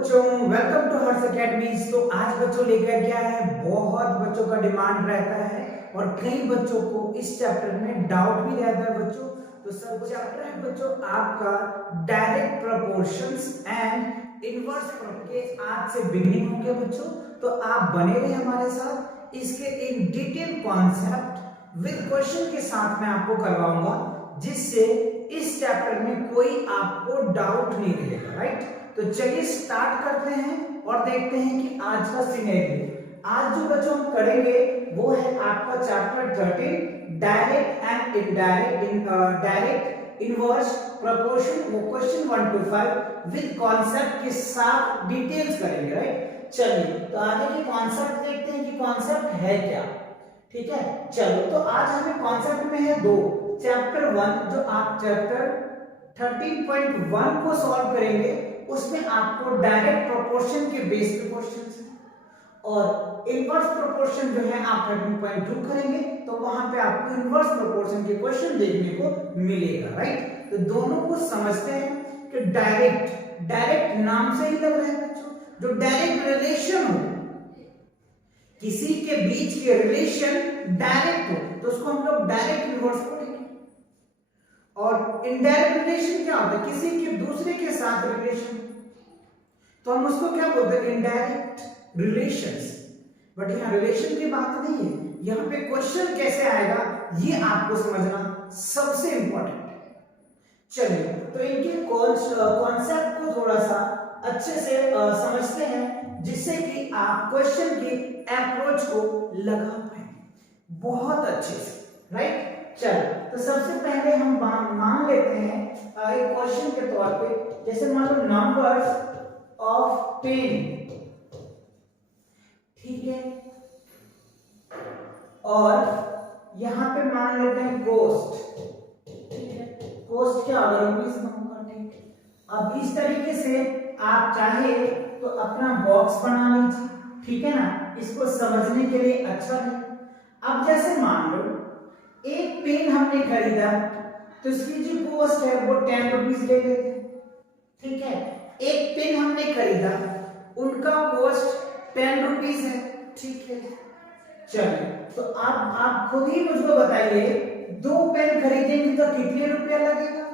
बच्चों, welcome to Harsh academies. तो आज बच्चों लेकर क्या है, बहुत बच्चों का डिमांड रहता है और कई बच्चों को इस चैप्टर में डाउट भी रहता है बच्चों। तो सब चैप्टर है बच्चों आपका डायरेक्ट प्रोपोर्शंस एंड इनवर्स के आज से बिगिनिंग हो गया बच्चों। तो आप बने रहे हमारे साथ, इसके in detail concept with question के साथ मैं आपको करवाऊंगा, जिससे इस चैप्टर में कोई आपको डाउट नहीं रहेगा। राइट, तो चलिए स्टार्ट करते हैं और देखते हैं कि आज का सिनेरियो। आज जो बच्चों हम करेंगे वो है आपका chapter 13 direct and indirect direct inverse proportion, वो क्वेश्चन 1 to 5 विद कॉन्सेप्ट के साथ डिटेल्स करेंगे। राइट, चलिए तो आगे के कॉन्सेप्ट देखते हैं कि कॉन्सेप्ट है क्या। ठीक है, चलो तो आज हमें कॉन्सेप्ट में है दो। चैप्टर 1 जो आप चैप्टर 13.1 को सॉल्व करेंगे, उसमें आपको डायरेक्ट प्रोपोर्शन के बेस पे क्वेश्चंस हैं, और इनवर्स प्रोपोर्शन जो है आप 13.2 करेंगे, तो वहां पे आपको इनवर्स प्रोपोर्शन के क्वेश्चन देखने को मिलेगा। राइट, तो दोनों को समझते हैं कि डायरेक्ट नाम से ही लग रहा है बच्चों, जो डायरेक्ट रिलेशन हो, किसी के बीच के रिलेशन डायरेक्ट हो तो उसको हम लोग डायरेक्ट इनवर्स बोलेंगे। और इनडायरेक्ट रिलेशन क्या होता है, किसी के दूसरे के साथ रिलेशन, तो हम उसको क्या बोलते हैं, इनडायरेक्ट रिलेशंस। बट यहाँ रिलेशन की बात नहीं है, यहाँ पे क्वेश्चन कैसे आएगा ये आपको समझना सबसे इंपॉर्टेंट है। चलिए तो इनके कॉन्सेप्ट को थोड़ा सा अच्छे से समझते हैं, जिससे कि आप क्वेश्चन की अप्रोच को लगा पाए बहुत अच्छे से। राइट, चलो तो सबसे पहले हम मान लेते हैं एक क्वेश्चन के तौर पे, जैसे मान लो नंबर्स ऑफ पेन, ठीक है, और यहां पे मान लेते हैं कोस्ट। ठीक है, कोस्ट क्या होगा, रुपीस नंबर। ठीक, अब इस तरीके से आप चाहे तो अपना बॉक्स बना लीजिए। ठीक है ना, इसको समझने के लिए अच्छा है। अब जैसे मान लो एक पेन हमने खरीदा, तो इसकी जो कॉस्ट है वो 10 रुपीज ले लेते हैं। ठीक है, एक पेन हमने खरीदा, उनका कॉस्ट 10 रुपीज है। ठीक है, चलिए तो आप खुद ही मुझको बताइए, दो पेन खरीदेंगे तो कितने रुपया लगेगा,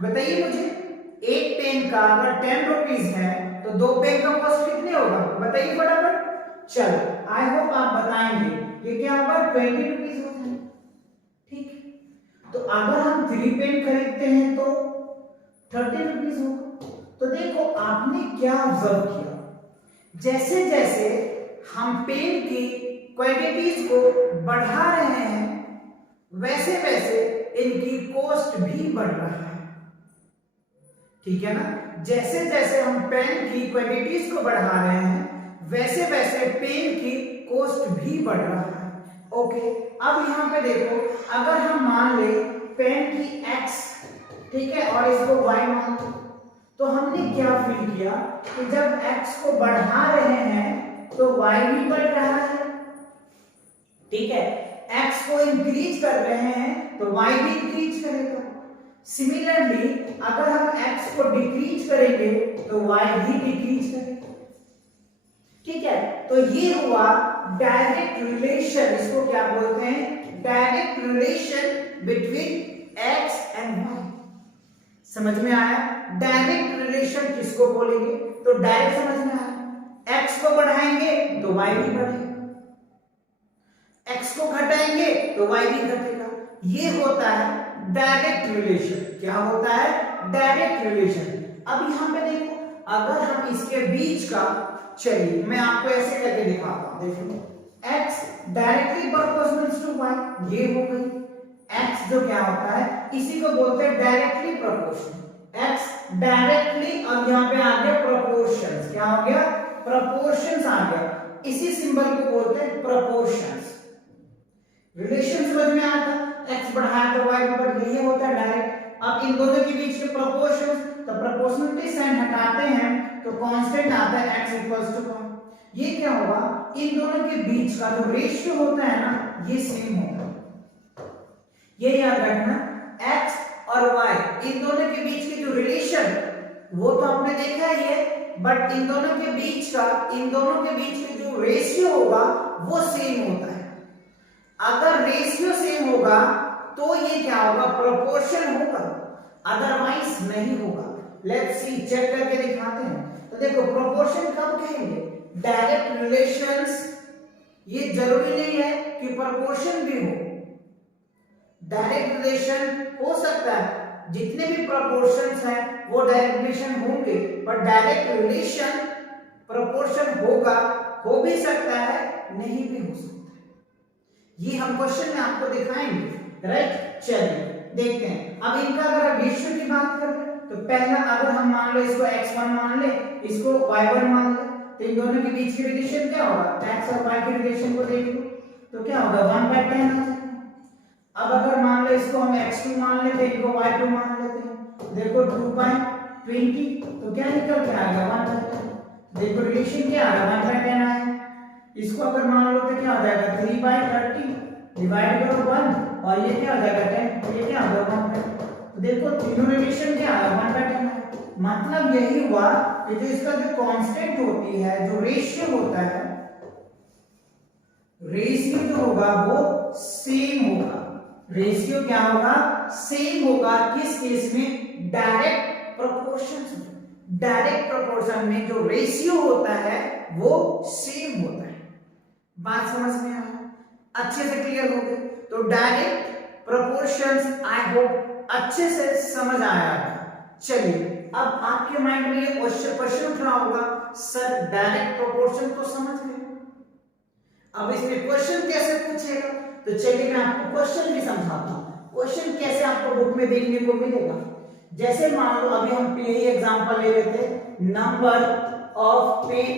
बताइए मुझे। एक पेन का अगर 10 रुपीज है तो दो पेन का कॉस्ट कितने होगा, बताइए फटाफट। चलो आई होप आप बताएंगे, ये क्या होगा, 20 रुपीज होता है। ठीक, तो अगर हम 3 पेन खरीदते हैं तो 30 रुपीज होगा। तो देखो आपने क्या ऑब्जर्व किया, जैसे जैसे हम पेन की क्वांटिटीज को बढ़ा रहे हैं, वैसे वैसे इनकी कॉस्ट भी बढ़ रहा है। ठीक है ना, जैसे जैसे हम पेन की क्वांटिटीज को बढ़ा रहे हैं, वैसे वैसे पेन की कॉस्ट भी बढ़ रहा है। ओके, अब यहाँ पे देखो, अगर हम मान ले पेन की x, ठीक है, और इसको y मान लो, तो हमने क्या फील किया कि जब x को बढ़ा रहे हैं तो y भी बढ़ रहा है। ठीक है, x को इंक्रीज कर रहे हैं तो y भी इंक्रीज करेगा। सिमिलरली अगर हम x को डिक्रीज करेंगे तो y भी डिक्रीज करेगा। ठीक है, तो ये हुआ डायरेक्ट रिलेशन, इसको क्या बोलते हैं, direct relation between x and y। समझ में आया, डायरेक्ट रिलेशन किसको बोलेंगे, तो डायरेक्ट समझ में आया, x को बढ़ाएंगे तो y भी बढ़ेगा, x को घटाएंगे तो y भी घटेगा। ये होता है डायरेक्ट रिलेशन। क्या होता है, डायरेक्ट रिलेशन। अब यहां पे देखो, अगर हम इसके बीच का, चलिए मैं आपको ऐसे करके दिखाता हूं, देखो x directly proportional to y, ये हो गई x जो क्या होता है, इसी को बोलते हैं डायरेक्टली प्रोपोर्शनल। x डायरेक्टली, अब यहां पे आ गया प्रोपोर्शंस, क्या हो गया, प्रोपोर्शंस आ गया, इसी सिंबल को बोलते हैं प्रोपोर्शंस। रिलेशन समझ में आया था, x बढ़ाया तो y भी बढ़ गया, ये होता है डायरेक्ट। अब इन दोनों के बीच के प्रोपोर्शंस, तो प्रोपोर्शनलिटी साइन हटाते हैं तो कांस्टेंट आता है x इक्वल्स टू 1। ये क्या होगा, इन दोनों के बीच का जो रेशियो होता है ना, ये सेम होगा। ये याद रखना, x और y इन दोनों के बीच की जो रिलेशन, वो तो आपने देखा है, ये बट इन दोनों के बीच का जो रेशियो होगा वो सेम होता है। अगर रेशियो सेम होगा तो ये क्या होगा, प्रोपोर्शन होगा, अदरवाइज नहीं होगा। लेट्स सी, चेक करके दिखाते हैं। तो देखो प्रोपोर्शन कब कहेंगे, डायरेक्ट रिलेशंस, ये जरूरी नहीं है कि प्रोपोर्शन भी हो, डायरेक्ट रिलेशन हो सकता है, जितने भी प्रोपोर्शंस हैं वो डायरेक्ट रिलेशन होंगे, पर डायरेक्ट रिलेशन प्रोपोर्शन होगा, हो भी सकता है, नहीं भी हो सकता है। ये हम क्वेश्चन में आपको दिखाएंगे, राइट। चलिए देखते हैं। अब इनका अगर रेशियो की बात करें तो पहला, अगर हम मान लो इसको x1 मान ले, इसको y1 मान ले, तो इन दोनों के बीच की रिलेशन क्या होगा, x और y की रिलेशन को देख लो तो क्या होगा, 1/10 आ जाएगा। अब अगर मान लो इसको हम x2 मान लेते हैं, इनको y2 मान लेते हैं, देखो 2/20, तो क्या निकल के आएगा, 1/10। देखो रिलेशन क्या आ रहा है, 1/10 आया। इसको अगर मान लो तो क्या हो जाएगा, 3/30 डिवाइड करो 1, और ये क्या हो जाएगा 10, तो ये क्या हो जाएगा 1/10। तो देखो तीनों रिलेशन क्या है, 1/10 है। मतलब यही हुआ कि जो इसका जो कांस्टेंट होती है, जो रेशियो होता है, रेशियो जो होगा वो सेम होगा। रेशियो क्या होगा, सेम होगा। किस केस में, डायरेक्ट प्रोपोर्शन में। डायरेक्ट प्रोपोर्शन में जो रेशियो होता है वो सेम होता है। बात समझ में आया, अच्छे से क्लियर हो गए। तो डायरेक्ट प्रोपोर्शंस, आई होप अच्छे से समझ आया। चलिए अब आपके माइंड में ये क्वेश्चन उठ रहा होगा, सर डायरेक्ट प्रोपोर्शन तो समझ गए, अब इसमें क्वेश्चन कैसे पूछेगा। तो चलिए मैं आपको क्वेश्चन भी समझाता हूं। क्वेश्चन कैसे आपको बुक में देखने को मिलेगा, जैसे मान लो अभी हम यही एग्जांपल ले लेते हैं, नंबर ऑफ पेन,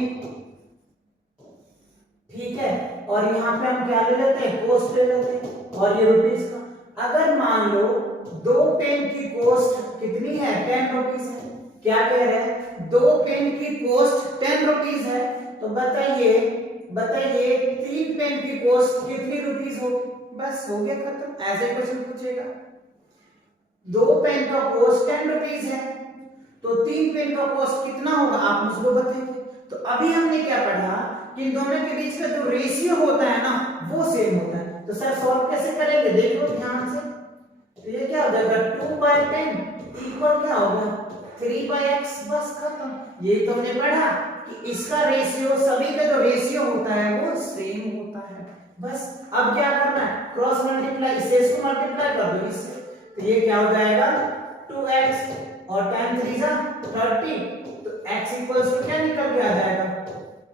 ठीक है, और यहां पे हम क्या ले लेते हैं, कॉस्ट ले लेते हैं, और ये रुपीस का। अगर मान लो 2 पेन की कॉस्ट कितनी है, 10 रुपीज है, क्या कह रहे हैं, 2 पेन की कॉस्ट 10 रुपीज है, तो बताइए 3 पेन की कॉस्ट कितनी रुपीस होगी। बस हो गया खत्म, ऐसे क्वेश्चन पूछेगा। 2 पेन का कॉस्ट 10 रुपीज है, तो 3 पेन का कॉस्ट कितना होगा, आप मुझको बताइए। तो अभी हमने क्या पढ़ा कि इन दोनों के बीच का जो रेशियो होता है ना वो सेम होता है। तो सर सॉल्व कैसे करेंगे, देख लो ध्यान से। तो ये क्या हो जाएगा, 2/10 इक्वल क्या होगा, 3/x, बस खत्म। ये तो हमने पढ़ा कि इसका रेशियो, सभी का जो रेशियो होता है वो सेम होता है। बस अब क्या करना है, क्रॉस मल्टीप्लाई, इसको मल्टीप्लाई कर दो इससे, तो ये क्या हो जाएगा 2x और 10 3 जा 30, तो x इक्वल्स टू क्या निकल के आ जाएगा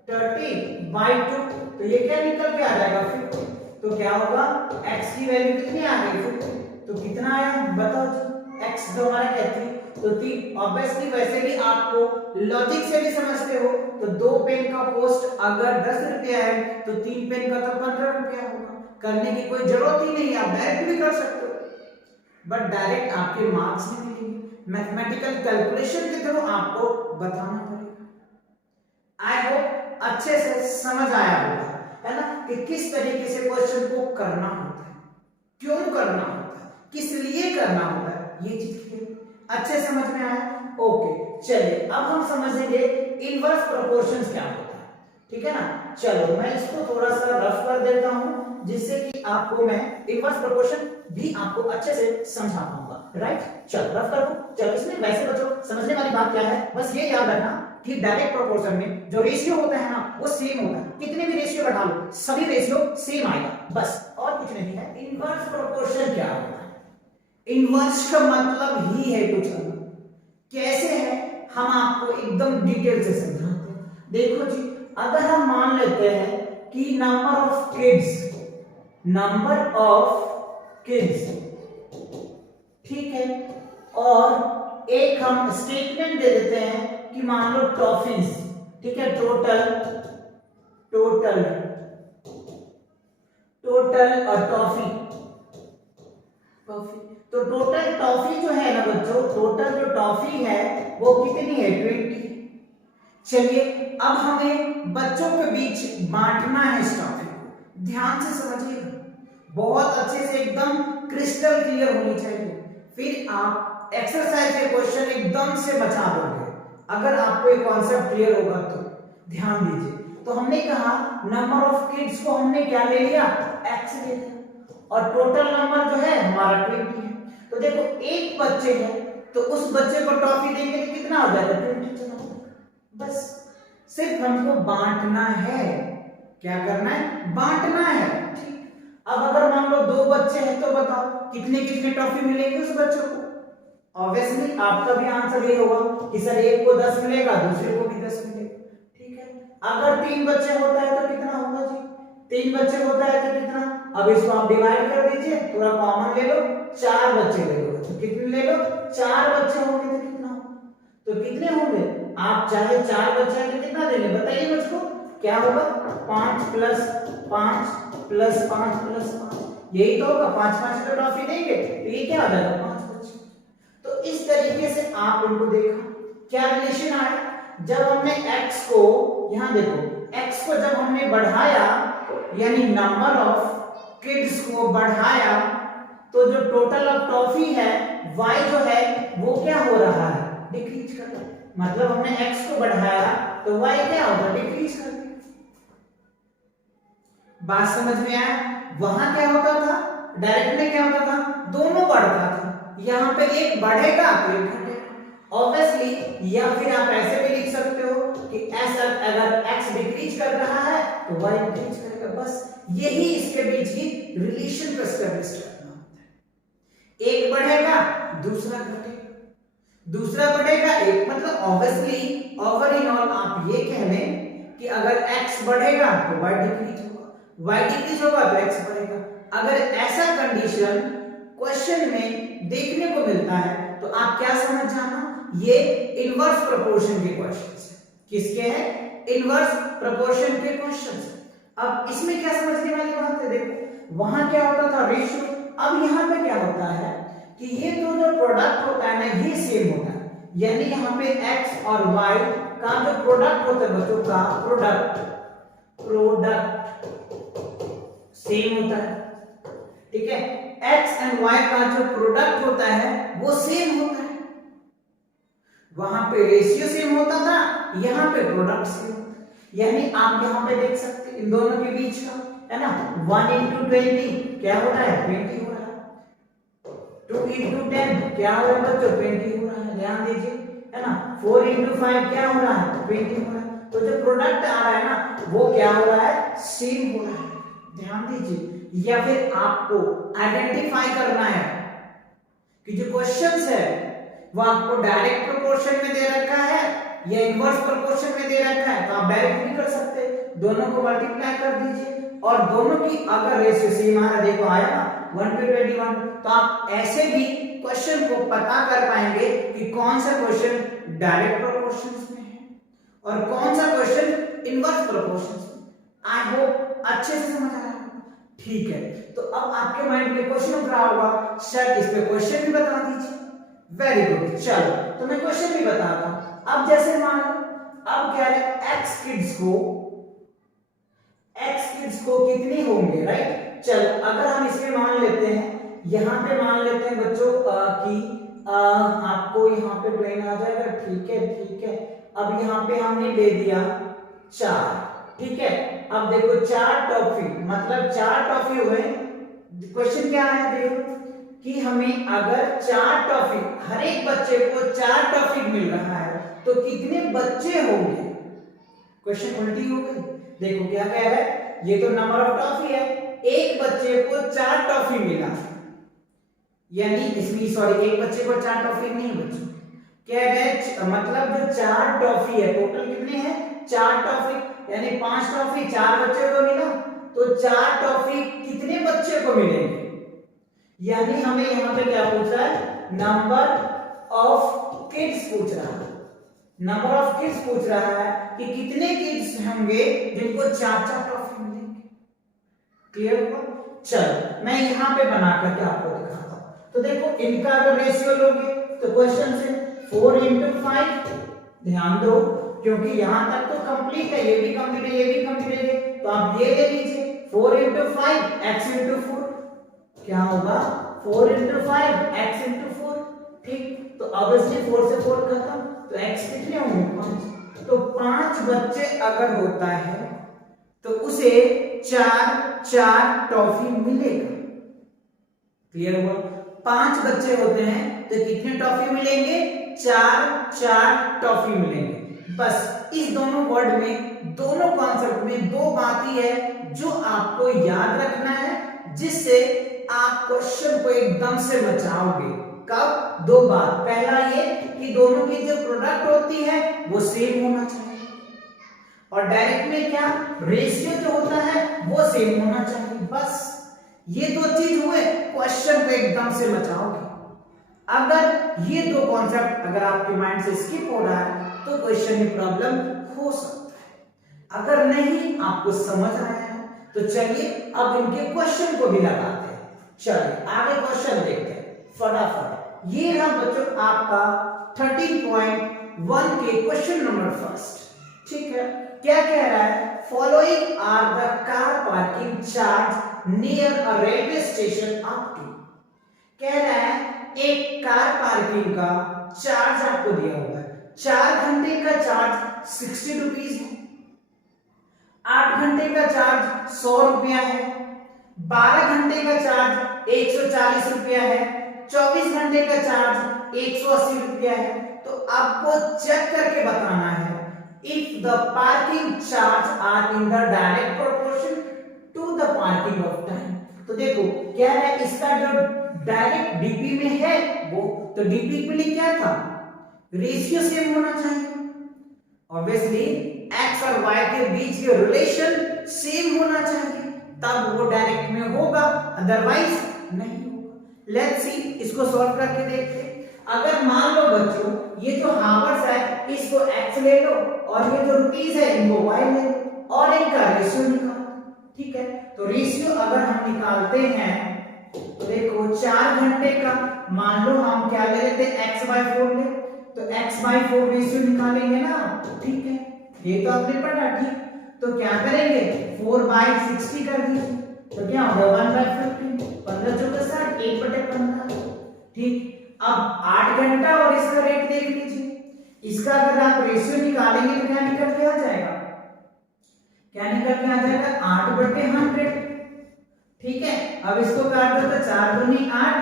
30/2, तो ये क्या निकल के आ जाएगा 50। तो क्या होगा, x की वैल्यू कितनी आ गई 50, तो कितना आया बताओ जी, x जो हमारा क्या 3, तो 3। ऑब्वियसली वैसे भी आपको लॉजिक से भी समझते हो, तो 2 पेन का कॉस्ट अगर 10 रुपया है तो 3 पेन का तो 15 रुपया होगा। करने की कोई जरूरत ही नहीं है, आप डायरेक्ट भी कर सकते हो, बट डायरेक्ट आपके मार्क्स में मिलेंगे, मैथमेटिकल कैलकुलेशन के थ्रू आपको बताना पड़ेगा। आई होप अच्छे से समझ आया होगा, है ना, कि किस तरीके से क्वेश्चन को करना होता है, क्यों करना होता है, किस लिए करना होता है, ये चीज अच्छे समझ में आया। ओके चलिए अब हम समझेंगे इनवर्स प्रोपोर्शंस क्या होता है, ठीक है ना। चलो मैं इसको थोड़ा सा रफ कर देता हूं, जिससे कि आपको मैं इनवर्स प्रोपोर्शन भी आपको अच्छे से समझा पाऊंगा, राइट। चलो रफ कर दो। चलो इसमें वैसे बच्चों समझने वाली बात क्या है, बस ये याद रखना कि डायरेक्ट प्रोपोर्शन में जो रेशियो होता है ना वो सेम होता है, कितने भी रेशियो बढ़ा लो सभी रेशियो सेम आएगा, बस और कुछ नहीं है। इनवर्स प्रोपोर्शन क्या होता है, इनवर्स का मतलब ही है कुछ अलग। कैसे है हम आपको एकदम डिटेल से समझाते हैं। देखो जी, अगर हम मान लेते हैं कि नंबर ऑफ किड्स, ठीक है, और एक हम स्टेटमेंट दे देते हैं कि मान लो टॉफीज, ठीक है, टोटल और टॉफी, तो टोटल टॉफी जो है ना बच्चों, टोटल जो टॉफी है वो कितनी है 20। चलिए अब हमें बच्चों के बीच बांटना है इस टॉफी को, ध्यान से समझिएगा, बहुत अच्छे से एकदम क्रिस्टल क्लियर होनी चाहिए, फिर आप एक्सरसाइज के क्वेश्चन एकदम से बचा दोगे। अगर आपको ये कॉन्सेप्ट क्लियर होगा तो ध्यान दीजिए। तो हमने कहा नंबर ऑफ किड्स को हमने क्या ले लिया, x ले लिया, और टोटल नंबर जो है हमारा 20 है। तो देखो एक बच्चे है तो उस बच्चे को टॉफी देंगे तो कितना हो जाएगा, 20 चला। बस सिर्फ हमको बांटना है, क्या करना है, बांटना है। ठीक, अब अगर मान लो 2 बच्चे हैं तो बताओ कितने कितने टॉफी मिलेंगे उस बच्चों को। ऑब्वियसली आपका भी आंसर ये होगा कि सर एक को 10 मिलेगा, दूसरे को भी 10 मिलेगा। ठीक है, अगर 3 बच्चे होता है तो कितना होगा जी, 3 बच्चे होता है तो कितना, अब इसको आप डिवाइड कर दीजिए, थोड़ा कॉमन ले लो, 4 बच्चे ले लो। तो कितने ले लो, 4 बच्चे होंगे तो कितना होगा, तो कितने होंगे, आप चाहे 4 बच्चे हैं तो कितना देंगे बताइए मुझको, क्या होगा, 5 प्लस 5 प्लस 5 प्लस 5, यही तो होगा, 5 का टॉफी देंगे तो ये क्या हो जाएगा, 5 बच्चे। तो इस तरीके से आप इनको देखा, क्या रिलेशन आया, जब हमने x को, यहां देखो x को जब हमने बढ़ाया यानी नंबर ऑफ किड्स को बढ़ाया तो जो टोटल ऑफ टॉफी है y जो है वो क्या हो रहा है, डिक्रीज कर रहा है। मतलब हमने x को बढ़ाया तो y क्या होगा, डिक्रीज कर रहा है। बात समझ में आया, वहां क्या होता था, डायरेक्ट में क्या होता था, दोनों बढ़ता था, यहां पे एक बढ़ेगा तो एक घटेगा ऑब्वियसली। या फिर आप ऐसे भी लिख सकते हो कि ऐसा अगर x डिक्रीज कर रहा है तो y इंक्रीज करेगा। बस यही इसके बीच की रिलेशन को एस्टैब्लिश करना होता है। एक बढ़ेगा दूसरा घटेगा, दूसरा बढ़ेगा एक, मतलब ऑब्वियसली ओवर इन ऑल आप ये कह लें कि अगर x बढ़ेगा तो y डिक्रीज होगा, y डिक्रीज होगा तो x बढ़ेगा। अगर ऐसा कंडीशन क्वेश्चन में देखने को मिलता है तो आप क्या समझ जाना, ये इनवर्स प्रोपोर्शन के क्वेश्चंस हैं। किसके हैं, इनवर्स प्रोपोर्शन के क्वेश्चंस। अब इसमें क्या समझने वाली बात है, देखो वहां क्या होता था रेशियो, अब यहाँ पे क्या होता है कि ये तो जो प्रोडक्ट होता है ना ये सेम होता है, यानी यहाँ पे x और y का जो प्रोडक्ट होता है बच्चों का प्रोडक्ट सेम होता है। ठीक है, x एंड y का जो प्रोडक्ट होता है वो सेम होता है। वहां पे रेशियो सेम होता था, यहाँ पे प्रोडक्ट सेम होता है। यानी आप यहाँ पे देख सकते इन दोनों के बीच का है ना, 1 into 20 क्या हो रहा है, 20 हो रहा है, 2 into 10 क्या हो रहा है बच्चों, 20 हो रहा है, ध्यान दीजिए है ना, 4 into 5 क्या हो रहा है, 20 हो रहा है। तो जो प्रोडक्ट आ रहा है ना वो क्या हो रहा है, सेम हो रहा है, ध्यान दीजिए। या फिर आपको आइडेंटिफाई करना है कि जो क्वेश्चंस है वो आपको डायरेक्ट प्रोपोर्शन में दे रखा है या इनवर्स प्रोपोर्शन में दे रखा है, तो आप डायरेक्ट भी कर सकते हैं, दोनों को मल्टीप्लाई कर दीजिए और दोनों की अगर रेशियो सेम आ रहा, देखो आया ना 1 to 21, तो आप ऐसे भी क्वेश्चन को पता कर पाएंगे कि कौन सा क्वेश्चन डायरेक्ट प्रोपोर्शंस में है और कौन सा क्वेश्चन इनवर्स प्रोपोर्शंस में। आई होप अच्छे से समझ आ रहा है। ठीक है, तो अब आपके माइंड में क्वेश्चन उठ रहा होगा, सर इस पे क्वेश्चन भी बता दीजिए। वेरी गुड, चलो तो मैं क्वेश्चन भी बताता हूं। अब जैसे मान लो अब क्या है, x किड्स को कितने होंगे, राइट। चलो अगर हम इसमें मान लेते हैं, यहां पे मान लेते हैं बच्चों कि आपको यहां पे प्लेन आ जाएगा, ठीक है ठीक है। अब यहां पे हमने ले दिया 4, ठीक है। अब देखो 4 टॉफी, मतलब 4 टॉफी हुए। क्वेश्चन क्या है देखो कि हमें अगर 4 टॉफी, हर एक बच्चे को 4 टॉफी मिल रहा है तो कितने बच्चे होंगे, क्वेश्चन उल्टी हो गई। देखो क्या कह रहा है, ये तो नंबर ऑफ टॉफी है, एक बच्चे को 4 टॉफी मिला, यानी इसमें सॉरी एक बच्चे को 4 टॉफी नहीं बच्चों, कह रहे मतलब जो 4 टॉफी है टोटल कितने हैं, 4 टॉफी, यानी 5 टॉफी 4 बच्चे को मिला, तो 4 टॉफी कितने बच्चे को मिलेंगे। यानी हमें यहां पे क्या पूछ रहा है, नंबर ऑफ किड्स पूछ रहा है, नंबर ऑफ किड्स पूछ रहा है कि कितने किड्स होंगे जिनको 4-4 टॉफी मिलेंगे। क्लियर हुआ। चलो मैं यहां पे बना करके आपको दिखाता हूं। तो देखो इनका अगर रेशियो लोगे तो क्वेश्चन से 4 into 5, ध्यान दो क्योंकि यहां तक तो कंप्लीट है, ये भी कंप्लीट है, ये भी कंप्लीट है, तो आप ये ले लीजिए 4 into 5 x into 4 क्या होगा, 4 into 5 x into 4, ठीक। तो ऑब्वियसली 4 से 4 खत्म, तो x कितने होंगे 5। तो 5 बच्चे अगर होता है तो उसे 4 टॉफी मिलेगा। क्लियर हुआ? 5 बच्चे होते हैं तो कितने टॉफी मिलेंगे? 4 टॉफी मिलेंगे। बस इस दोनों वर्ड में, दोनों कॉन्सेप्ट में दो बात ही है जो आपको याद रखना है, जिससे आप क्वेश्चन को एकदम से बचाओगे। कब? दो बात। पहला ये कि दोनों की जो प्रोडक्ट होती है वो सेम होना चाहिए, और डायरेक्ट में क्या रेशियो जो होता है वो सेम होना चाहिए। बस ये दो चीज हुए, क्वेश्चन को एकदम से बचाओगे। अगर ये दो कॉन्सेप्ट अगर आपके माइंड से स्किप हो रहा है तो क्वेश्चन में प्रॉब्लम हो सकता है। अगर नहीं आपको समझ आया है तो चलिए अब इनके क्वेश्चन को भी लगाते हैं। चलिए आगे क्वेश्चन देखते हैं फटाफट। ये रहा बच्चों आपका 13.1 के क्वेश्चन नंबर फर्स्ट। ठीक है, क्या कह रहा है? Following are the car parking charge near a railway station up to. कह रहा है एक कार पार्किंग का चार्ज आपको दिया हुआ है। 4 घंटे का चार्ज 60 रुपीज है, 8 घंटे का चार्ज 100 रुपया है, 12 घंटे का चार्ज 140 रुपया है, 24 घंटे का चार्ज 180 रुपया है। तो आपको चेक करके बताना है if the parking charge are in the direct proportion to the parking of time. तो देखो क्या है, इसका जो डायरेक्ट डीपी में है वो, तो डीपी के लिए क्या था? रेशियो सेम होना चाहिए। ऑब्वियसली एक्स और वाई के बीच के रिलेशन सेम होना चाहिए, तब वो डायरेक्ट में होगा, अदरवाइज नहीं होगा। लेट्स सी, इसको सॉल्व करके देखते हैं। अगर मान लो बच्चों ये जो हावर्स है इसको एक्स ले लो और ये जो रुपीस है इनको वाई ले लो और इनका रेशियो निकालो। ठीक है, तो रेशियो अगर हम निकालते हैं तो देखो 4 घंटे का मान लो हम क्या ले लेते हैं x/4 ले, तो x/4 रेशियो निकालेंगे ना। ठीक है, ये तो आपने पढ़ा। ठीक, तो क्या करेंगे 4/60 कर दीजिए, तो क्या होगा 1/15, 15 चौके 60, 1/15। ठीक, अब 8 घंटा और इसका रेट देख लीजिए। इसका अगर आप रेशियो निकालेंगे तो क्या निकल के आ जाएगा? क्या निकल के आ जाएगा? 8/100। ठीक है, अब इसको काट दो तो 4 दूनी 8,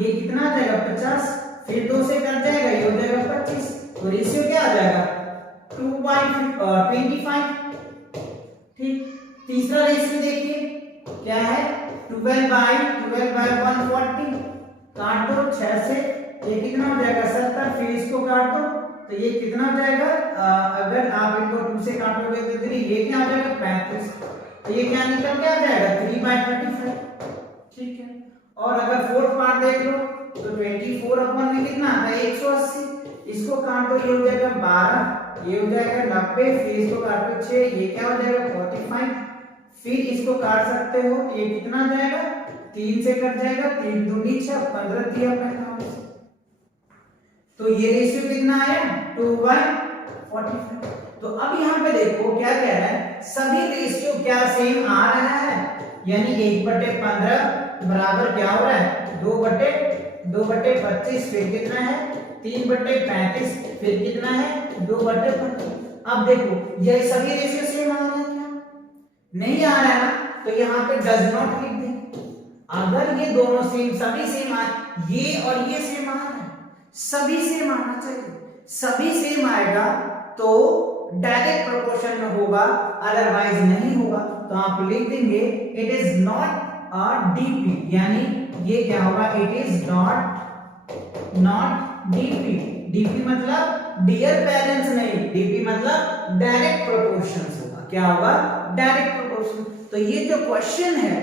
ये कितना आ जाएगा 50, फिर 2 से कट जाएगा ये हो जाएगा 25। तो रेशियो क्या आ जाएगा 2/25। ठीक, तीसरा रेशियो देखिए क्या है 12/140, काट दो 6 से, ये कितना हो जाएगा 70, फिर इसको काट दो तो ये कितना हो जाएगा, अगर आप इनको 2 से काटोगे तो 3, ये क्या हो जाएगा 35, तो ये क्या निकल के आ जाएगा 3/35। ठीक है, और अगर फोर्थ पार्ट देख लो तो 24 में कितना आता है 180, इसको काट दो ये हो जाएगा 12, ये हो जाएगा 90, फिर इसको काटो 6, ये क्या हो जाएगा 45, फिर इसको काट सकते हो तो ये कितना आ जाएगा 3 से कट जाएगा, 3 दूनी 6, 15 3 45। तो ये रेशियो कितना आया 2/45। तो अब यहाँ पे देखो क्या कह रहा है, सभी रेशियो क्या सेम आ रहा है, यानी 1/15 बराबर क्या हो रहा है 2/25, फिर कितना है 3/35, फिर कितना है 2/25। अब देखो ये सभी रेशियो सेम आ रहा है क्या? नहीं आ रहा है ना, तो यहाँ पे डज नॉट लिख दें। अगर ये दोनों सेम, सभी सेम आ, ये और ये सेम आ रहा है, सभी सेम आना चाहिए। सभी सेम आएगा तो डायरेक्ट प्रोपोर्शन में होगा, अदरवाइज नहीं होगा। तो आप लिख देंगे it is not a DP, यानी ये क्या होगा it is not DP. DP मतलब डियर पेरेंट्स नहीं, डीपी मतलब डायरेक्ट प्रोपोर्शंस होगा। क्या होगा डायरेक्ट प्रोपोर्शन। तो ये जो क्वेश्चन है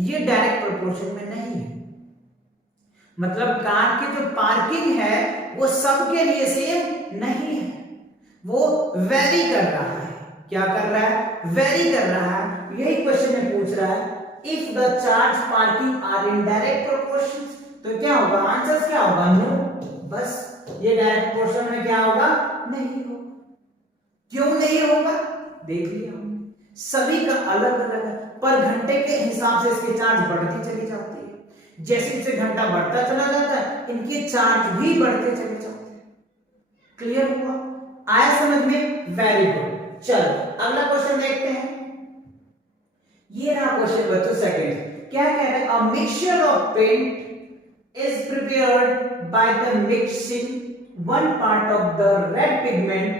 ये डायरेक्ट प्रोपोर्शन में नहीं है, मतलब कार की जो पार्किंग है वो सबके लिए सेम नहीं है, वो वेरी कर रहा है। क्या कर रहा है? वेरी कर रहा है। यही क्वेश्चन में पूछ रहा है if the charge parking are in direct proportion, तो क्या होगा आंसर क्या होगा नो। बस ये डायरेक्ट प्रोपोर्शन में क्या होगा नहीं होगा। क्यों नहीं होगा देख लिया हमने, सभी का अलग अलग है, पर घंटे के हिसाब से इसके चार्ज बढ़ती चली जाती है। जैसे जैसे घंटा बढ़ता चला जाता है इनके चार्ज भी बढ़ते चले जाते हैं। क्लियर हुआ? आया समझ में? Very good. चलो अगला क्वेश्चन देखते हैं। ये रहा क्वेश्चन बच्चों सेकंड। क्या कह रहे हैं? A mixture of paint is prepared by the mixing 1 part of the red pigment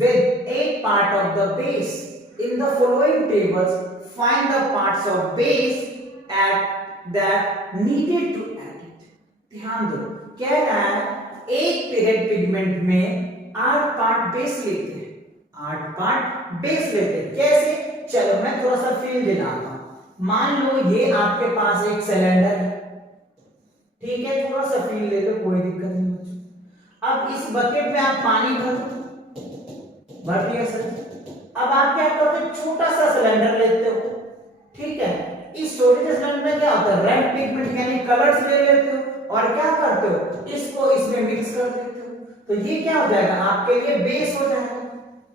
with 8 part of the base. In the following tables, find the parts of base that needed to add it. ध्यान दो, कह रहा है एक red pigment में 8 part base लेते हैं, 8 part base लेते हैं। कैसे? चलो मैं थोड़ा सा फील दिलाता हूं। मान लो ये आपके पास एक सिलेंडर है, ठीक है, थोड़ा सा फील ले लो, कोई दिक्कत नहीं बच्चों। अब इस बकेट में आप पानी भर दिया सर। अब आप क्या करते हो? छोटा सा सिलेंडर लेते हो, ठीक है। इस छोटे से सिलेंडर में क्या होता है? रेड पिगमेंट यानी कलर्स ले लेते हो और क्या करते हो? इसको इसमें मिक्स कर देते हो। तो ये क्या हो जाएगा? आपके लिए बेस हो जाएगा।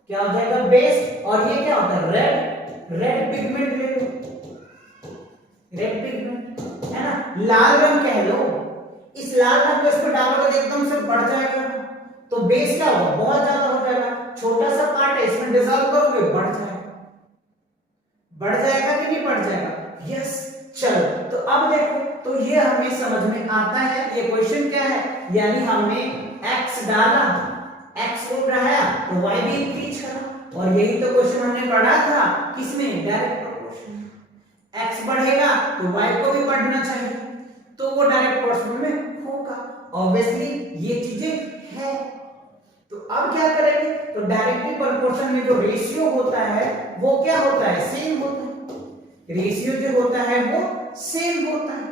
क्या हो जाएगा? बेस। और ये क्या होता है? रेड पिगमेंट ले लो, रेड पिगमेंट है ना, लाल रंग कह लो। इस लाल रंग को इस पर डालोगे तो एकदम से बढ़ जाएगा, तो बेस क्या होगा? बहुत ज्यादा हो जाएगा। छोटा सा पार्ट है, इसमें डिसॉल्व करोगे बढ़ जाएगा। बढ़ जाएगा कि नहीं बढ़ जाएगा? यस। चलो तो अब देखो, तो ये हमें समझ में आता है। ये क्वेश्चन क्या है? यानी हमने x डाला, x को बढ़ाया तो y भी इंक्रीज करा, और यही तो क्वेश्चन हमने पढ़ा था किसमें? Direct proportion. x बढ़ेगा तो y को भी बढ़ना चाहिए, तो वो डायरेक्ट प्रोपोर्शन में होगा। ऑब्वियसली ये चीजें है। तो अब क्या करेंगे? तो डायरेक्टली प्रोपोर्शन में जो रेशियो होता है वो क्या होता है? सेम होता है। रेशियो जो होता है वो सेम होता है।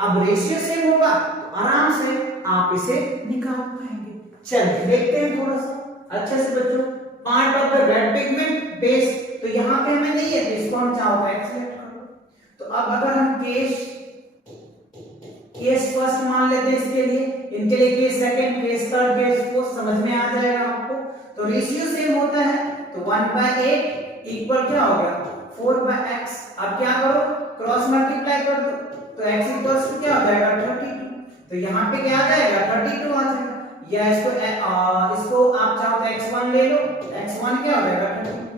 अब रेशियो सेम होगा तो आराम से आप इसे निकाल पाएंगे। चलिए देखते हैं थोड़ा सा अच्छे से बच्चों। Part of the red pigment base, तो यहां पे हमें नहीं है, तो इसको हम चाहो तो एक्सलेक्ट करो। तो अब अगर हम केस फर्स्ट मान लेते हैं इसके लिए, इनके लिए case second, case third, case fourth, समझ में आ जाएगा आपको। तो रेशियो सेम होता है, तो 1/8 इक्वल क्या हो गया? 4/x। अब क्या करो? क्रॉस मल्टीप्लाई कर दो, तो x इक्वल्स टू क्या हो जाएगा? 32। तो यहाँ पे क्या आ जाएगा? 32 आ जाएगा। या इसको आप चाहो तो x1 ले लो, x1 क्या हो जाएगा? 32।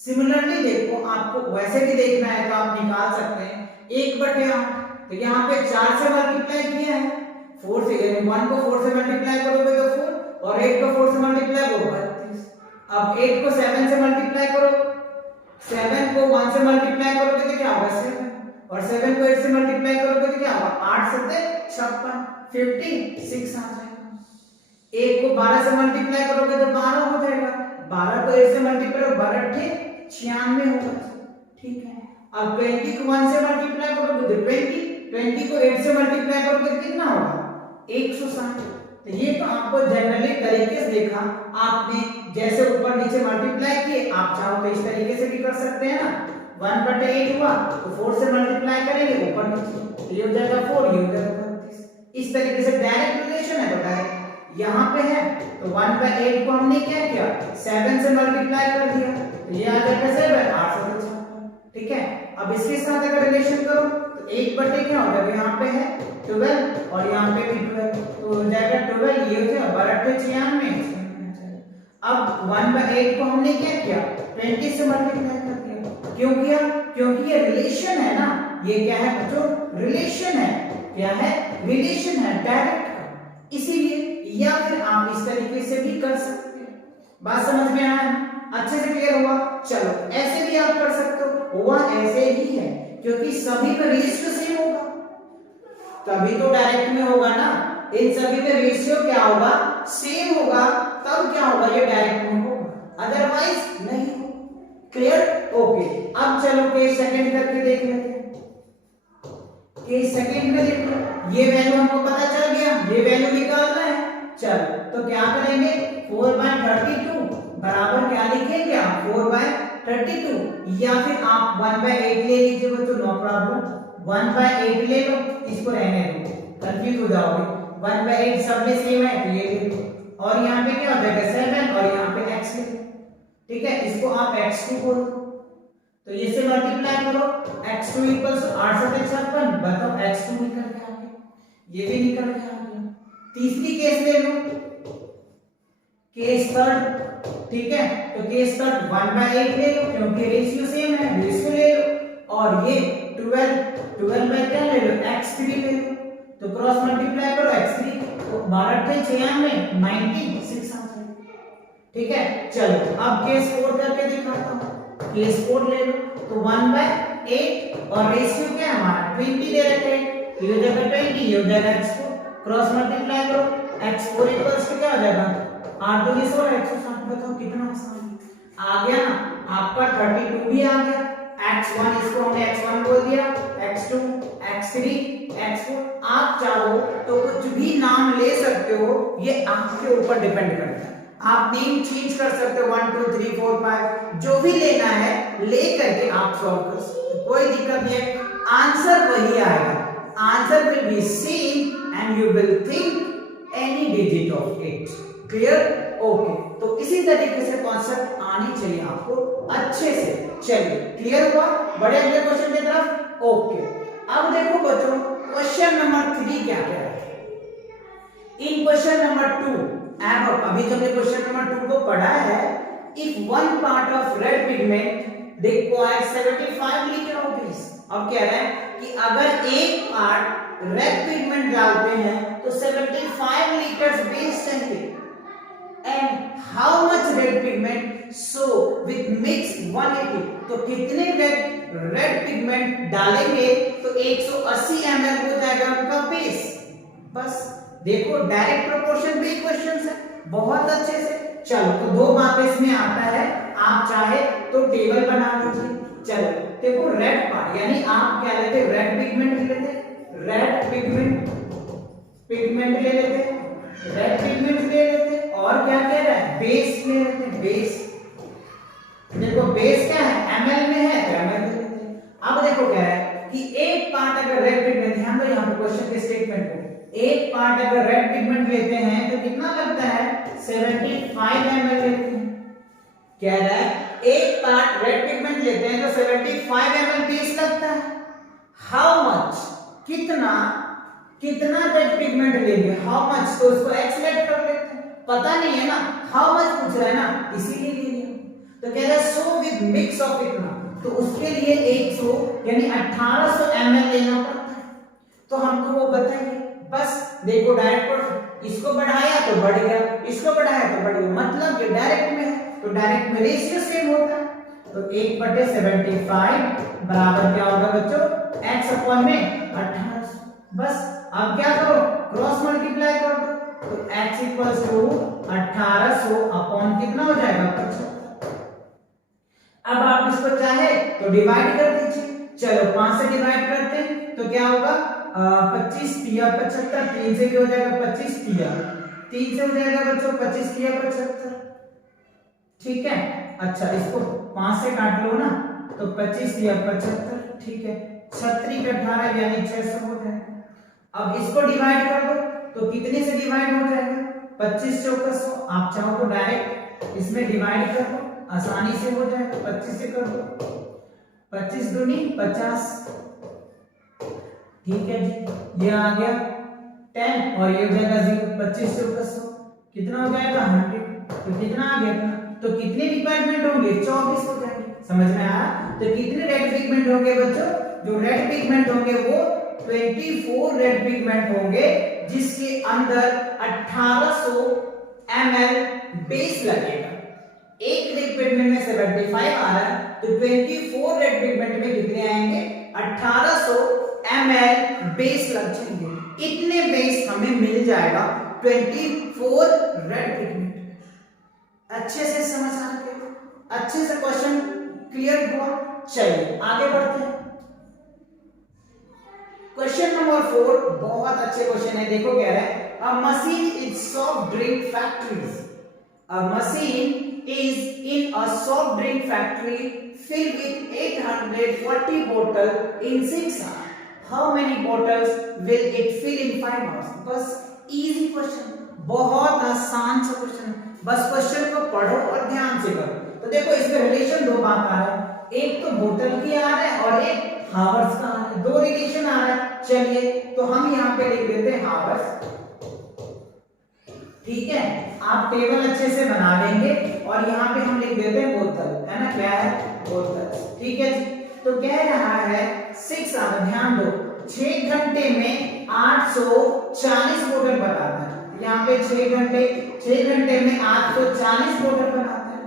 सिमिलरली देखो, आपको वैसे भी देखना है तो आप निकाल सकते हैं 1/8। तो यहाँ पे 4 से मल्टीप्लाई किया है, 4 से, यानी 1 को 4 से मल्टीप्लाई करोगे तो 4, और 8 को 4 से मल्टीप्लाई करो 32। अब 8 को 7 से मल्टीप्लाई करो, 7 को 1 से मल्टीप्लाई करोगे तो क्या होगा? 7, और 7 को 8 से मल्टीप्लाई करोगे तो क्या होगा? 8 7 56, 56 आ जाएगा। 1 को 12 से मल्टीप्लाई करोगे तो 12 हो जाएगा, 12 को 8 से मल्टीप्लाई करो 12 8 96 होगा, ठीक है। अब 20 को 1 से मल्टीप्लाई करोगे तो 20 को 8 से मल्टीप्लाई करोगे तो कितना होगा? 160। तो ये तो आपको जनरली तरीके से देखा आपने, जैसे ऊपर नीचे मल्टीप्लाई किए, आप चाहो तो इस तरीके से भी कर सकते हैं ना। 1/8 हुआ तो 4 से मल्टीप्लाई करेंगे ऊपर नीचे, ये हो जाएगा 4, ये हो जाएगा 32। इस तरीके से डायरेक्ट रिलेशन है। तो डायरेक्ट यहाँ पे है तो 1/8 को हमने क्या किया? 7 से मल्टीप्लाई कर दिया, तो ये आ जाएगा 7, 8 से 56, ठीक है। अब इसके साथ अगर रिलेशन करो तो 1/8 क्या हो जाएगा? यहाँ पे है 12 और यहाँ पे भी 12, तो हो जाएगा 12, ये हो जाएगा 12 96। अब 1/8 को हमने क्या किया? 20 से मल्टीप्लाई कर दिया। क्यों किया? क्योंकि ये रिलेशन है ना। ये क्या है बच्चों? रिलेशन है। क्या है? रिलेशन है डायरेक्ट का, इसीलिए। या फिर आप इस तरीके से भी कर सकते हैं। बात समझ में आया? अच्छे से क्लियर हुआ? चलो ऐसे भी आप कर सकते हो, हुआ ऐसे ही है, क्योंकि सभी में रेशियो सेम होगा, तभी तो डायरेक्ट में होगा ना। इन सभी में रेशियो क्या होगा? सेम होगा, तब क्या होगा? ये डायरेक्ट में होगा, अदरवाइज नहीं। क्लियर? ओके। अब चलो केस सेकंड करके देख लेते हैं। केस सेकंड में देखो, ये वैल्यू हमको पता चल गया, ये वैल्यू निकालना है। चलो तो क्या करेंगे? 4/32 बराबर क्या लिखेंगे आप? 4/32, या फिर आप 1/8 ले लीजिए बच्चों, नो प्रॉब्लम। 1/8 ले लो, इसको रहने दो, कंफ्यूज हो जाओगे। 1/8 सब में सेम है तो ये ले लो, और यहाँ पे क्या हो जाएगा? 7, और यहाँ पे x ले, ठीक है। इसको आप x2 बोलो, तो ये से मल्टीप्लाई करो, x2 इक्वल्स 8 7 56, बताओ x2 निकल के आ गया, ये भी निकल के आ गया। तीसरी केस ले लो, के स्क्वायर, ठीक है, तो के स्क्वायर 1/8 ले लो क्योंकि रेशियो सेम है, रेशियो ले लो, और ये 12 बाय क्या ले लो, x3 ले लो, तो क्रॉस मल्टीप्लाई करो x3, तो 12 6 में 96 आ जाएगा, ठीक है। चलो अब केस 4 करके दिखाता हूं, केस 4 ले लो, तो 1/8 और रेशियो क्या है हमारा 20 दे रखे हैं, ये हो जाएगा 20, ये हो जाएगा x4, क्रॉस मल्टीप्लाई करो, x4 इक्वल्स टू क्या हो जाएगा 8 2 16 160, बताओ कितना आसान है, आ गया ना आपका 32 भी आ गया, x1 इसको हमने x1 बोल दिया, x2 x3 x4, आप चाहो तो कुछ भी नाम ले सकते हो, ये आपके ऊपर डिपेंड करता है, आप नेम चेंज कर सकते हो 1 2 3 4 5 जो भी लेना है ले करके आप सॉल्व कर सकते हो, कोई दिक्कत नहीं है, आंसर वही आएगा, answer will be same and you will think any digit of it, clear, okay. तो इसी तरीके से कॉन्सेप्ट आनी चाहिए आपको अच्छे से, चलिए क्लियर हुआ, बड़े अगले क्वेश्चन की तरफ, ओके। अब देखो बच्चों क्वेश्चन नंबर 3 क्या कह रहा है, इन क्वेश्चन नंबर 2 अभी जो हमने क्वेश्चन नंबर 2 को पढ़ा है, if one part of red pigment requires 75 litre of base, अब कह रहा है कि अगर एक पार्ट रेड पिगमेंट डालते हैं तो 75 लीटर बेस चाहिए, and how much red pigment so with mix 180, तो कितने रेड पिगमेंट डालेंगे तो 180 ml हो जाएगा आपका बेस, बस देखो डायरेक्ट प्रोपोर्शन भी क्वेश्चंस है बहुत अच्छे से, चलो तो दो बातें इसमें आता है, आप चाहे तो टेबल बना लीजिए, चलो देखो रेड पार्ट यानी आप क्या लेते, रेड पिगमेंट ले लेते, रेड पिगमेंट ले लेते, रेड पिगमेंट ले लेते, और क्या कह रहा है बेस ले लेते, बेस, देखो बेस क्या है ml में है तो ml ले लेते हैं। अब देखो क्या है कि एक पार्ट अगर रेड पिगमेंट, ध्यान दो यहाँ पे क्वेश्चन के स्टेटमेंट को, एक पार्ट अगर रेड पिगमेंट लेते हैं तो कितना लगता है 75 ml लेते हैं, कह रहा है एक पार्ट रेड पिगमेंट लेते हैं तो 75 ml बेस लगता है, हाउ मच, कितना रेड पिगमेंट लेंगे, हाउ मच, तो उसको x लेट कर लेते हैं, पता नहीं है ना, हाउ मच पूछ रहा है ना इसीलिए ले लिया, तो कह रहा है सो विद मिक्स ऑफ इतना, तो उसके लिए 100 यानी 1800 ml लेना पड़ता है, तो हमको वो बताइए, बस देखो डायरेक्ट इसको बढ़ाया तो बढ़ गया, इसको बढ़ाया तो बढ़ गया, मतलब ये डायरेक्ट में है तो डायरेक्ट में रेशियो सेम होता है, तो 1/75 बराबर क्या होगा बच्चों x अपॉन में 1800, बस अब क्या करो क्रॉस मल्टीप्लाई कर दो, तो x इक्वल्स टू 1800 अपॉन कितना हो जाएगा 75, अब आप इसको चाहे तो डिवाइड कर दीजिए, चलो 5 से डिवाइड करते हैं तो क्या होगा 25 तिया 75, 3 से क्या हो जाएगा 25 तिया, 3 से हो जाएगा बच्चों 25 तिया 75, ठीक है, अच्छा इसको 5 से काट लो ना तो 25 तिया 75, ठीक है, 36 का 18 यानी 600 हो जाएगा, अब इसको डिवाइड कर दो तो कितने से डिवाइड हो जाएगा 25 चौका 100, आप चाहो तो डायरेक्ट इसमें डिवाइड कर दो आसानी से हो जाएगा, 25 से कर दो 25 दूनी 50, ठीक है जी, ये आ गया 10 और ये हो जाएगा 0, 25 से 100 कितना हो जाएगा 100, तो कितना आ गया, तो कितने डिपार्टमेंट होंगे 24 हो जाएंगे, समझ में आया, तो कितने रेड पिगमेंट होंगे बच्चों, जो रेड पिगमेंट होंगे वो 24 रेड पिगमेंट होंगे जिसके अंदर 1800 ml बेस लगेगा, एक रेड पिगमेंट में 75 आ रहा है तो 24 रेड पिगमेंट में कितने आएंगे 1800 ml बेस लग जाएंगे, इतने बेस हमें मिल जाएगा 24 रेड पिगमेंट, अच्छे से समझ आ गया, अच्छे से क्वेश्चन क्लियर हुआ, चलिए आगे बढ़ते हैं, क्वेश्चन नंबर 4 बहुत अच्छे क्वेश्चन है, देखो कह रहा है अ machine is soft drink factories, a machine is in a soft drink factory filled with 840 bottles in 6 hours. How many bottles will it fill in 5 hours? बस easy question, बहुत आसान सा क्वेश्चन, बस क्वेश्चन को पढ़ो और ध्यान से करो, तो देखो इसमें रिलेशन दो बात आ रहा है, एक तो बोतल की आ रहा है और एक हावर्स का आ रहा है, दो रिलेशन आ रहा है, चलिए तो हम यहाँ पे लिख देते हैं हावर्स, ठीक है, आप टेबल अच्छे से बना लेंगे और यहाँ पे हम लिख देते हैं बोतल, है ना, क्या है, बोतल। ठीक है जी, तो कह रहा है 6 आवर, ध्यान दो, 6 घंटे में 840 बोतल बनाता है। यहाँ पे 6 घंटे में 840 बोतल बनाता है।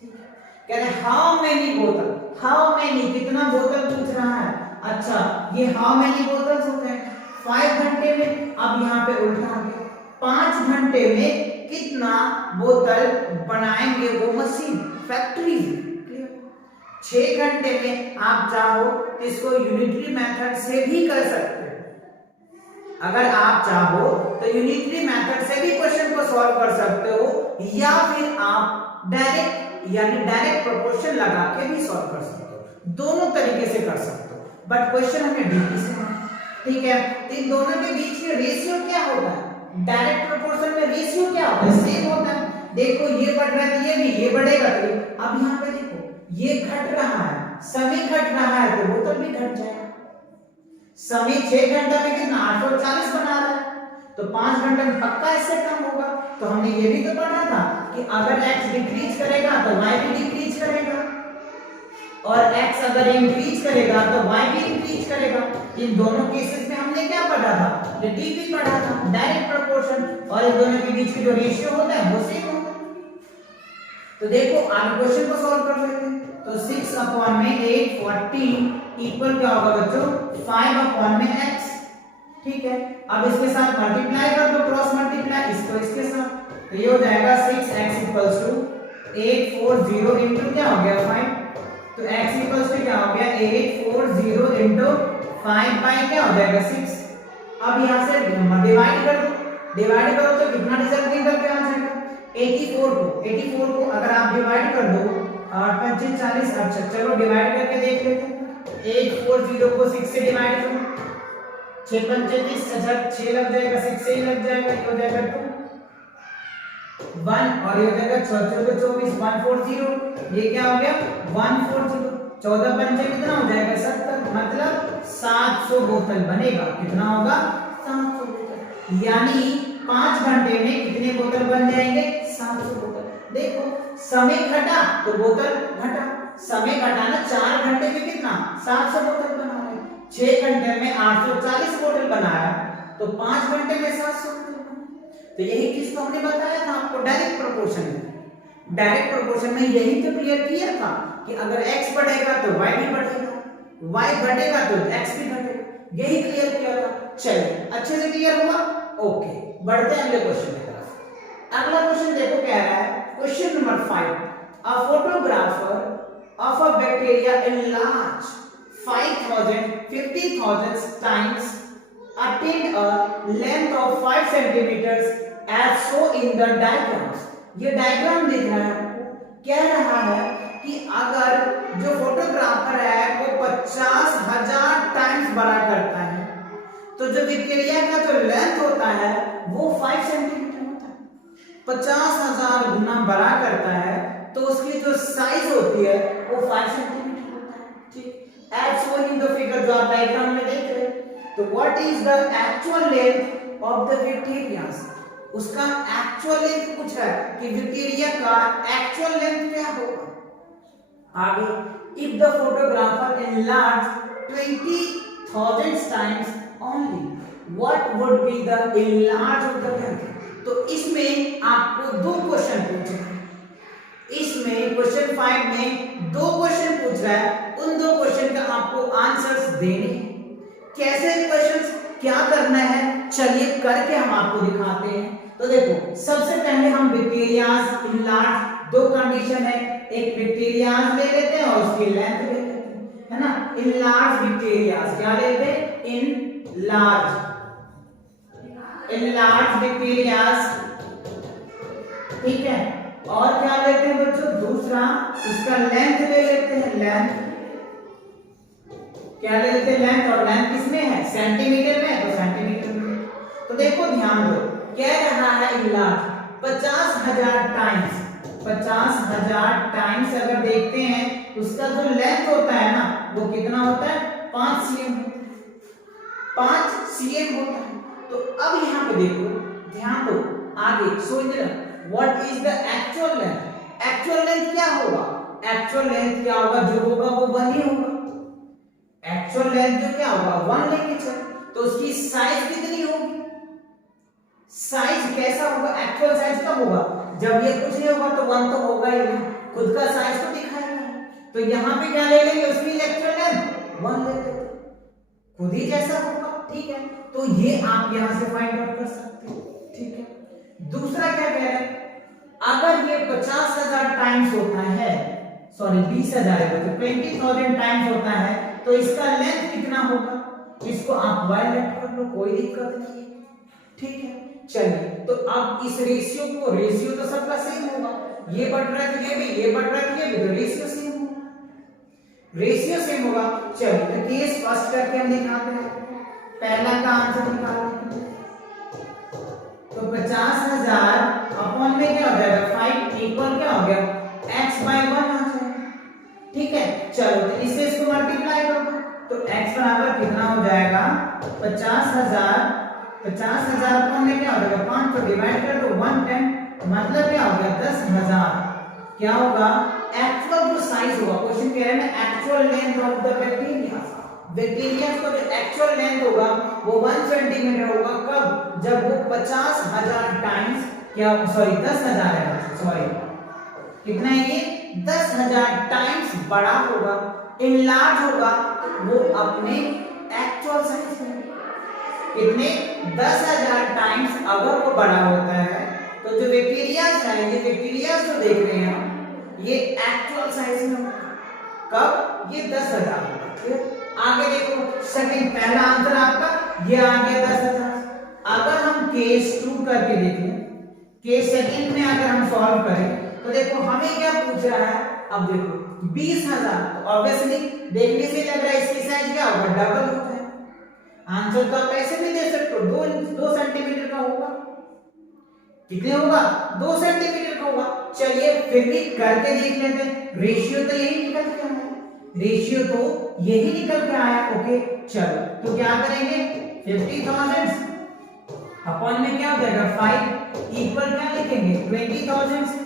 ठीक है, कह रहे हैं हाउ मेनी बोतल, हाउ मेनी कितना बोतल पूछ रहा है। अच्छा, ये हाउ मेनी बोतल्स होते हैं 5 घंटे में। अब यहाँ पे उल्टा आ गया, 5 घंटे में कितना बोतल बनाएंगे वो मशीन, फैक्ट्री। 6 घंटे में आप चाहो तो इसको यूनिटरी मेथड से भी कर सकते हो। अगर आप चाहो तो यूनिटरी मेथड से भी क्वेश्चन को सॉल्व कर सकते हो, या फिर आप डायरेक्ट प्रोपोर्शन लगा के भी सॉल्व कर सकते हो। दोनों तरीके से कर सकते हो, बट क्वेश्चन हमें डीपी से है। ठीक है, तो इन दोनों के बीच में रेशियो क्या होता है, डायरेक्ट प्रोपोर्शन में रेशियो क्या होता है, सेम होता है। देखो ये बढ़ रहा है तो ये बढ़ेगा, तो अब यहाँ पे देखो ये घट रहा है, समय घट रहा है तो बोतल भी घट जाएगा। समय 6 घंटा में कितना 840 बना रहा है, तो 5 घंटे में पक्का इससे कम होगा। तो हमने ये भी तो पढ़ा था कि अगर x डिक्रीज करेगा तो y भी डिक्रीज करेगा, और x अगर इंक्रीज करेगा तो y भी इंक्रीज करेगा। इन दोनों केसेस में हमने क्या पढ़ा था, डीपी पढ़ा था, डायरेक्ट प्रोपोर्शन, और इन दोनों के बीच की जो रेशियो होता है वो सेम होता है। तो देखो आगे क्वेश्चन को सॉल्व कर लेते हैं। तो 6 अपॉन में 840 इक्वल क्या होगा बच्चों, 5 अपॉन में x। ठीक है, अब इसके साथ मल्टीप्लाई कर दो, क्रॉस मल्टीप्लाई इसको इसके साथ, तो ये हो जाएगा 6x इक्वल्स टू 840 इनटू क्या हो गया 5, तो x इक्वल्स टू क्या हो गया 840 इनटू 5 बाय क्या हो जाएगा 6। अब यहां से डिवाइड कर दो, डिवाइड करो तो कितना रिजल्ट निकल के आ जाएगा 84 को अगर आप डिवाइड कर दो 25 40, अच्छा चलो डिवाइड करके देख लेते हैं। 840 को 6 से डिवाइड करो, 6 पंचे 30, 6 लग जाएगा, 6 से ही लग जाएगा, ये हो जाएगा 2 1, और ये हो जाएगा 6 को 24 140, ये क्या हो गया 140, 14 पंचे कितना हो जाएगा 70, मतलब 700 बोतल बनेगा। कितना होगा 700 बोतल, यानी 5 घंटे में कितने बोतल बन जाएंगे 700 बोतल। देखो समय घटा तो बोतल घटा, समय घटाना 4 घंटे में कितना 700 बोतल बना रहे, 6 घंटे में 840 बोतल बनाया, तो 5 घंटे में 700 बोतल। तो यही चीज तो हमने बताया था आपको डायरेक्ट प्रोपोर्शन में। डायरेक्ट प्रोपोर्शन में यही तो क्लियर किया था कि अगर x बढ़ेगा तो y भी बढ़ेगा, y घटेगा तो x भी घटेगा, यही क्लियर किया था। चलिए अच्छे से क्लियर हुआ, ओके बढ़ते हैं अगले क्वेश्चन की तरफ। अगला क्वेश्चन देखो क्या रहा है, question number 5, a photographer of a bacteria enlarged 50,000 times attained a length of 5 centimeters as shown in the diagrams। ये डायग्राम दिख रहा है, कह रहा है कि अगर जो फोटोग्राफर है वो 50,000 टाइम्स बड़ा करता है, तो जो बैक्टीरिया का जो लेंथ होता है वो 5 सेंटीमीटर होता है। 50,000 गुना बड़ा करता है तो उसकी जो साइज होती है वो 5 सेंटीमीटर होता है। ठीक, as shown in the figure जो आप डायग्राम में देख रहे हैं। तो what is the actual length of the bacteria? उसका एक्चुअल लेंथ पूछ रहा है कि बैक्टीरिया का एक्चुअल लेंथ क्या होगा। आगे if the photographer enlarged 20,000 times only, what would be the enlarge of the length। तो इसमें आपको दो क्वेश्चन पूछे हैं, इसमें क्वेश्चन 5 में दो क्वेश्चन पूछ रहा है, उन दो क्वेश्चन का आपको आंसर्स देने हैं। कैसे क्वेश्चंस क्या करना है चलिए करके हम आपको दिखाते हैं। तो देखो सबसे पहले हम बैक्टीरियाज इनलार्ज, दो कंडीशन है, एक बैक्टीरियाज ले लेते हैं और उसकी लेंथ ले लेते हैं, है ना। इनलार्ज बैक्टीरियाज क्या लेते हैं, इनलार्ज बैक्टीरियाज, ठीक है। और क्या लेते हैं बच्चों, दूसरा उसका लेंथ ले लेते हैं, लेंथ क्या ले लेते हैं, लेंथ, और लेंथ किसमें है सेंटीमीटर में, तो सेंटीमीटर में। तो देखो ध्यान दो, कह रहा है इलाज 50,000 टाइम्स, 50,000 टाइम्स अगर देखते हैं उसका जो लेंथ होता है ना वो कितना होता है 5 cm, 5 cm होता है। तो अब यहाँ पे देखो ध्यान दो, आगे soldier what is the actual length, actual length क्या होगा, एक्चुअल लेंथ क्या होगा, जो होगा वो 1 ही होगा, एक्चुअल लेंथ जो क्या होगा 1 लेके चल, तो उसकी साइज कितनी होगी, साइज कैसा होगा, एक्चुअल साइज कब होगा, जब ये कुछ नहीं होगा तो 1 तो होगा ही नहीं, खुद का साइज तो दिखाएगा, तो यहां पे क्या ले लेंगे, उसकी एक्चुअल लेंथ 1 ले लेंगे, खुद ही जैसा होगा, ठीक है, तो ये आप यहां से फाइंड आउट कर सकते हो, ठीक है। दूसरा क्या कह रहे हैं, अगर ये 50,000 टाइम्स होता है, सॉरी 20,000 है तो 20,000 टाइम्स होता है, तो इसका लेंथ कितना होगा, इसको आप y लेफ्ट कर लो, कोई दिक्कत नहीं है, ठीक है। चलिए तो अब इस रेशियो को, रेशियो तो सबका सेम होगा, ये बढ़ रहा है तो ये भी, ये बढ़ रहा है तो ये भी, तो रेशियो सेम होगा, रेशियो सेम होगा। चलिए तो केस फर्स्ट करके हम दिखाते हैं, पहला का आंसर निकालते हैं, तो 50,000 अपॉन में क्या हो जाएगा 5 इक्वल क्या हो गया x/1 आ जाएगा, ठीक है। चलो तो इससे इसको मल्टीप्लाई कर दो, तो x बराबर कितना हो जाएगा 50,000 अपॉन में क्या हो जाएगा 5 को डिवाइड कर दो 110, मतलब क्या हो गया 10,000, क्या होगा एक्चुअल जो साइज होगा, क्वेश्चन कह रहे हैं actual length of the bacteria, bacteria का जो एक्चुअल लेंथ होगा वो 1 सेंटीमीटर होगा, कब, जब वो 50,000 टाइम्स क्या, सॉरी 10,000 है, सॉरी कितना है ये 10,000 टाइम्स बड़ा होगा, इनलार्ज होगा वो अपने एक्चुअल साइज में, कितने 10,000 टाइम्स अगर वो बड़ा होता है, तो जो बैक्टीरियाज है, ये बैक्टीरियाज जो देख रहे हैं ये एक्चुअल साइज में होगा, कब, ये 10,000 होगा। आगे देखो सेकंड, पहला आंसर आपका ये आ गया 10,000, अगर हम केस 2 करके देखें, केस सेकंड में अगर हम सॉल्व करें तो देखो हमें क्या पूछ रहा है, अब देखो 20,000, तो ऑब्वियसली देखने से लग रहा है इसकी साइज क्या होगा डबल होता है, आंसर तो आप ऐसे भी दे सकते हो 2 सेंटीमीटर का होगा, कितने होगा 2 सेंटीमीटर का होगा। चलिए फिर भी करके देख लेते हैं, रेशियो तो यही निकल के आया, रेशियो तो यही निकल के आया, ओके। चलो तो क्या करेंगे 50,000 अपॉन में क्या हो जाएगा 5 इक्वल क्या लिखेंगे 20,000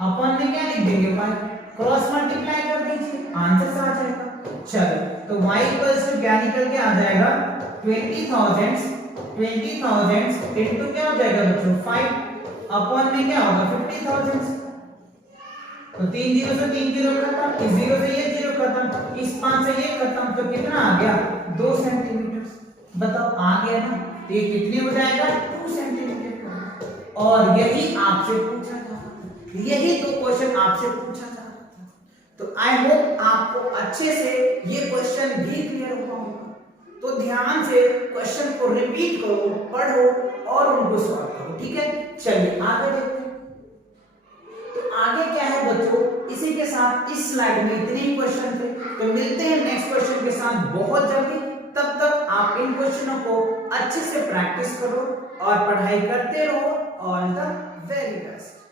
अपॉन में क्या लिख देंगे 5, क्रॉस मल्टीप्लाई कर दीजिए आंसर आ जाएगा। चलो तो y इक्वल्स टू क्या निकल के आ जाएगा 20,000 इनटू क्या हो जाएगा बच्चों 5 अपॉन में क्या होगा 50,000, तो 3 जीरो से 3 जीरो खत्म, इस जीरो से ये जीरो खत्म, इस 5 से ये खत्म, तो कितना आ गया 2 सेंटीमीटर, बताओ आ गया ना, तो ये कितने हो जाएगा 2 सेंटीमीटर का, और यही आपसे पूछा था, यही तो क्वेश्चन आपसे पूछा था, तो आई होप आपको अच्छे से ये क्वेश्चन भी क्लियर हुआ होगा, तो ध्यान से क्वेश्चन को रिपीट करो, पढ़ो और उनको सॉल्व करो, ठीक है। चलिए आगे देखते हैं, तो आगे क्या है बच्चों, इसी के साथ इस स्लाइड में इतने ही क्वेश्चन थे, तो मिलते हैं नेक्स्ट क्वेश्चन के साथ बहुत जल्दी, तब तक आप इन क्वेश्चनों को अच्छे से प्रैक्टिस करो और पढ़ाई करते रहो, ऑल द वेरी बेस्ट।